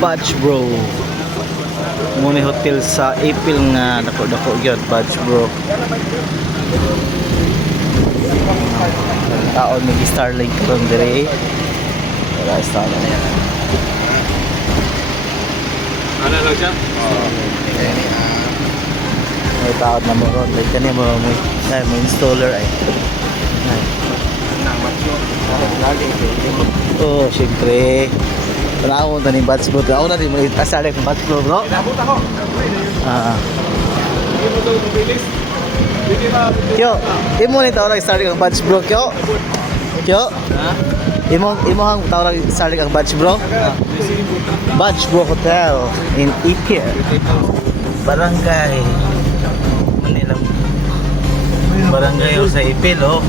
Batch Bro. Muna hotel sa April nga dako-dako gyud Batch Bro. Taon may Starlink from dire. Wala Starlink. Ano lang siya? May taon na mo ron. Like kani mo mo installer ay. Oh, syempre. Wala akong taning Batch Bro. Ako na rin mo itasali ng Batch Bro, bro. Nabot ako. Hindi mo ito mabilis. Hindi ba? Kyo, imo ni tawag start ang Batch Bro, Kyo. Kyo? Ha? Imo hang tawag start ang Batch Bro? Batch Bro Hotel in Ipil. Barangay. Manila. Barangay o sa Ipil, oh.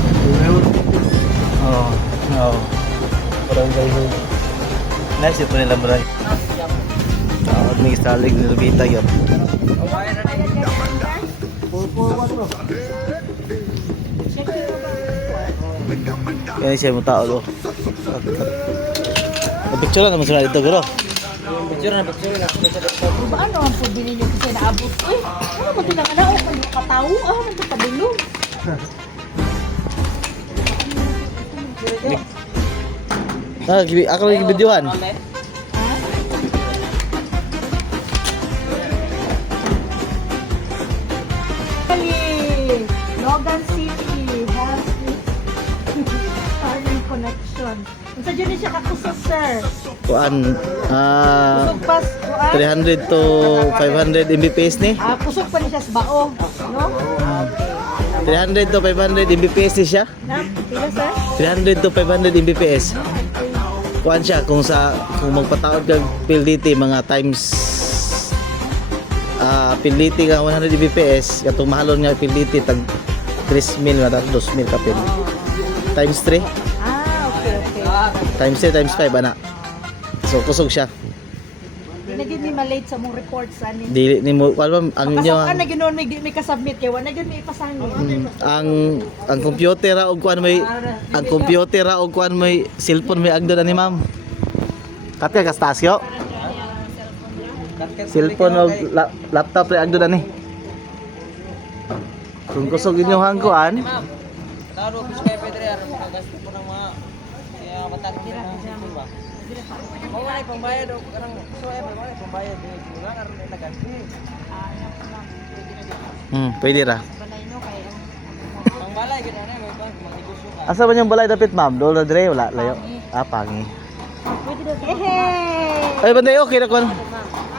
Oh. Barangay ho. Nice ito nila barangay. Tawag ni Starlink ni Lubita yun. Yan siya mo tao do. Picture naman sila dito guro. Picture na. Ano ang pabili niyo kasi naabot? Uy, ano ba tinangana o katawo? Ano ba pabilo? Ako lagi videohan. Logan City has Starlink connection. Unsa dyan siya kakusog, sir? Kuan Kusog pas, kuan? 300 to 500 Mbps ni. Kusog pa ni siya sa bao, no? 300 to 500 Mbps ni siya. Na, pila, sir? 300 to 500 Mbps. Kuan siya kung magpataod kag PLDT mga times PLDT ka 100 Mbps katong mahalon nga PLDT tag 3,000 na 2,000 ka pin. Times 3, Okay. times 3, times 5 ana. So kusog siya. Dinagin ni malate sa mong report sa anin. Dili ni mo kuan ang inyo Pasakan na ginoon may kasubmit kay wala gyud may ipasangin. ang computer ra og kuan may cellphone may agdo ani ma'am. Kate ka stasyo. Cellphone o laptop rin agdo ani. Kung kusog inyo hang kuan, Taro ko sa Pedro ara magasto ko ng mga kaya matagdir na ba. Wala pambayad o karang suway wala pambayad dito na karon may taganti. pwede ra. Ang balay gid ana may pang magnegosyo ka. Asa man yung balay dapit ma'am? Dola dire wala layo. Pangi. Pwede daw. Hey! Ay banday okay ra kuan.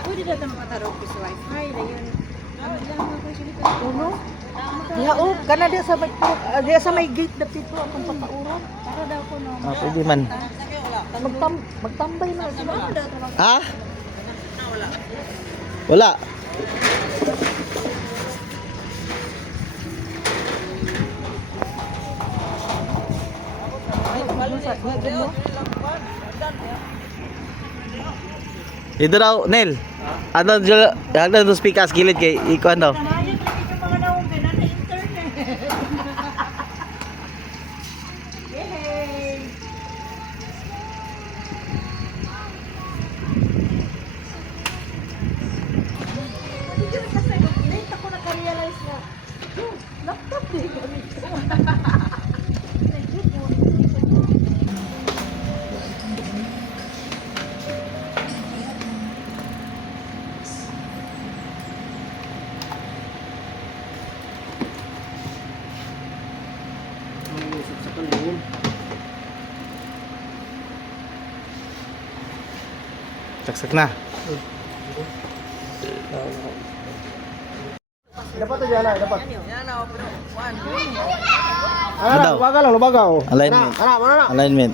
Pwede daw ta makatarog sa wifi na yun. Ano lang ako silita. Uno? Ya kana dia sa may gate dapit po akong papauron. Para daw ko no. Pwede man. Magtambay na sila. Ha? Wala. Dito raw, Nel. Ano dyan speakers gilid kay ikuan daw. Kanayan lagi ka mga naong ganan na internet. Yay! Late ako naka-realize na laptop din gamit ko. Saksak na. Dapat aja lah, dapat. Yan na open one. Ano daw? Lubaga lang, lubaga oh. Alignment. Anak, mana nak? Alignment.